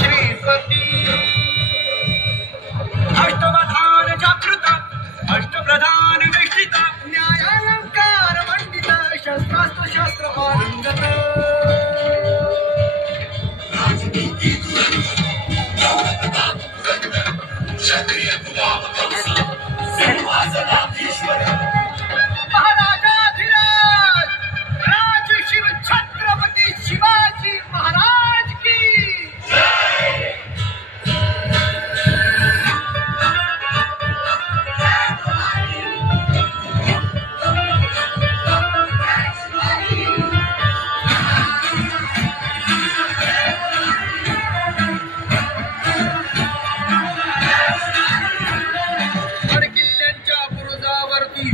श्रीपती अष्टवधान जागृत अष्टप्रधान निष्ठित न्यायालंकार मंडित शस्त्रास्त्र शस्त्र पारंगत महाराजाधिराज राज शिव छत्रपती शिवाजी महाराज की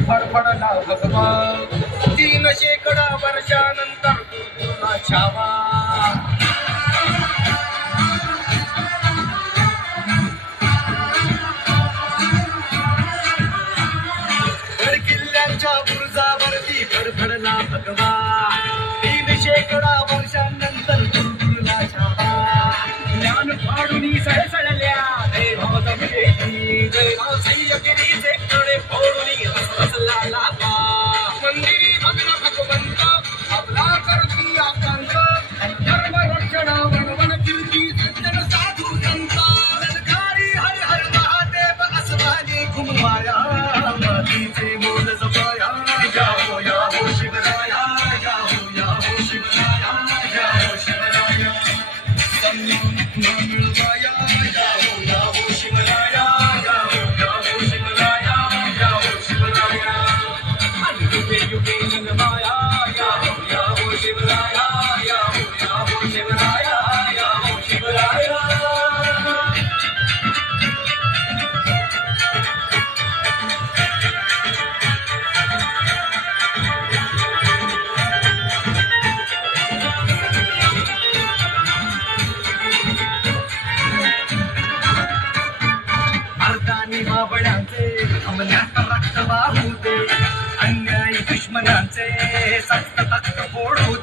फडफडला भगवा 3 शेकडा वर्षानंतर तुला छावा किल्ल्यांच्या बुरुजावरती फडफडला भगवा 3 शेकडा वर्षानंतर तुला छावा ज्ञान फाडून सळसळल्या देवा जमलेली देवा सह्यगिरीचे कडे फोडून मंदिरी भगन भगवंत आपला करती आकांत धर्म रक्षण वनवन कीर्ती सज्जन साधू संत ललकारी हर हर महादेव असवानी घुमवाया मातीचे मोल जपाया या हो शिवराया या हो शिवराया या हो शिवराया मिळवाया या हो शिवराया या हो शिवराया या हो शिवराया युगे नमया या हो शिवराया या हो शिवराया या हो शिवराया अर्धानी मावळ्यांचे हमल्यात रक्त वाहू दे अन्यायी दुश्मनांचे सक्त तक्त फोडू